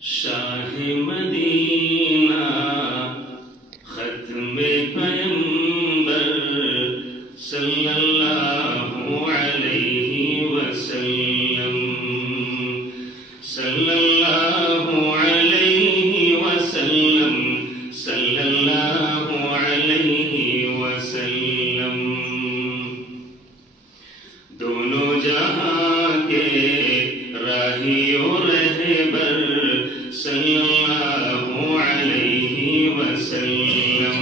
شاہ مدینہ ختم پیمبر صلی اللہ علیہ وسلم صلی اللہ علیہ وسلم صلی اللہ علیہ وسلم دونوں جہاں کے راہی و رہبر صلی اللہ علیہ وسلم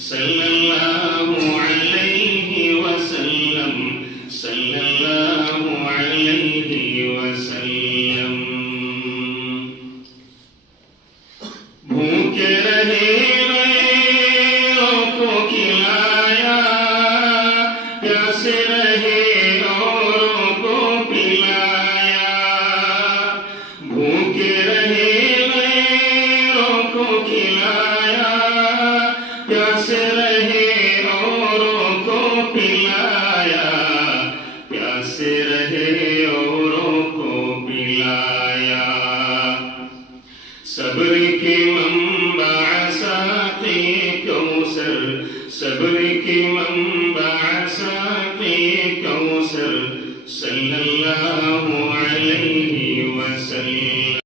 صلی اللہ علیہ وسلم صلی اللہ علیہ وسلم بھوکے رہے کو کھلایا پیاسے رہے اوروں کو پلایا بھوکے رہے غیروں کو کھلایا پیاسے رہے اوروں کو پلایا پیاسے رہے اوروں کو پلایا صبر کی منبع ساقی کوثر صبر کی منبع